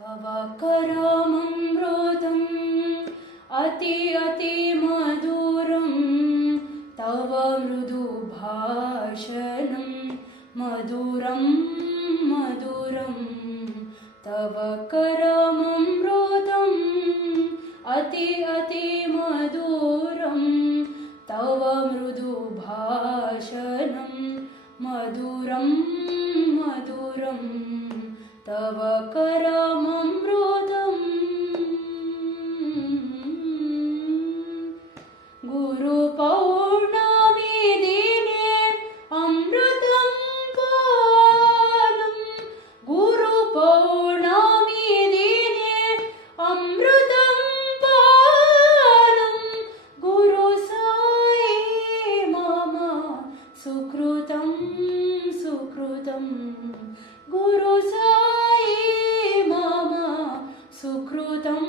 तव करममृतम् अति अति मधुरं तव मृदु भाषणं मधुरं मधुरं तव करममृतम् अति अति मधुरं तव मृदु भाषणं मधुरं मधुरं तव करममृतम् गुरुपौर्णमी दिने अमृतं पानं गुरुपौर्णमी दिने अमृतं पानं गुरु साई मम सुकृतं सुकृतं गुरु साई मम सुकृतं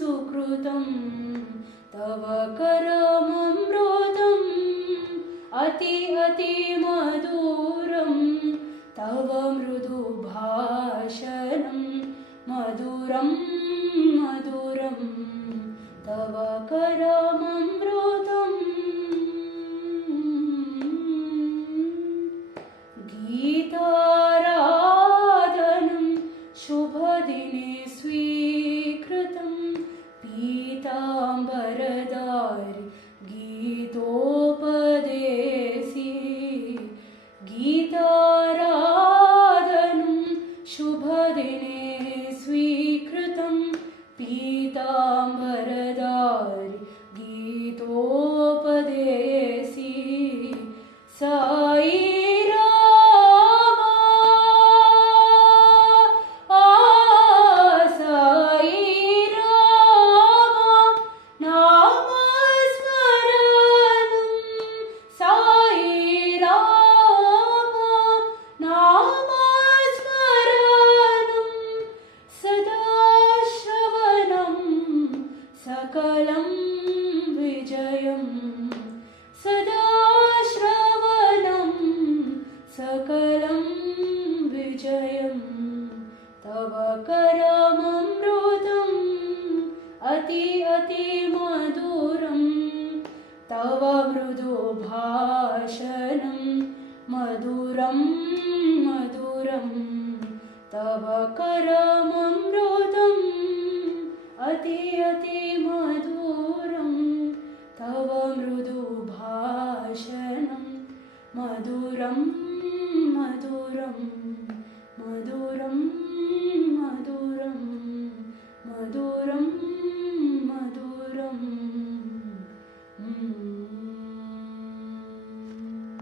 सुकृतं तव करममृतम् अति अति मधुरं तव मृदु भाषणं मधुरं मधुरं तव करममृतम् गीताराधनं शुभदिने स्वीकृतं पीताम्बरधारि गीतोपदेशि गीताराधनं शुभदिने स्वीकृतं पीताम्बरधारि गीतोपदेशि साई सकलं विजयं सदा श्रवणं सकलं विजयं तव करममृतम् अति अति मधुरं तव मृदु भाषणं मधुरं मधुरं तव करममृतम् अति अति मधुरं तव मृदु भाषणं मधुरं मधुरं मधुरम्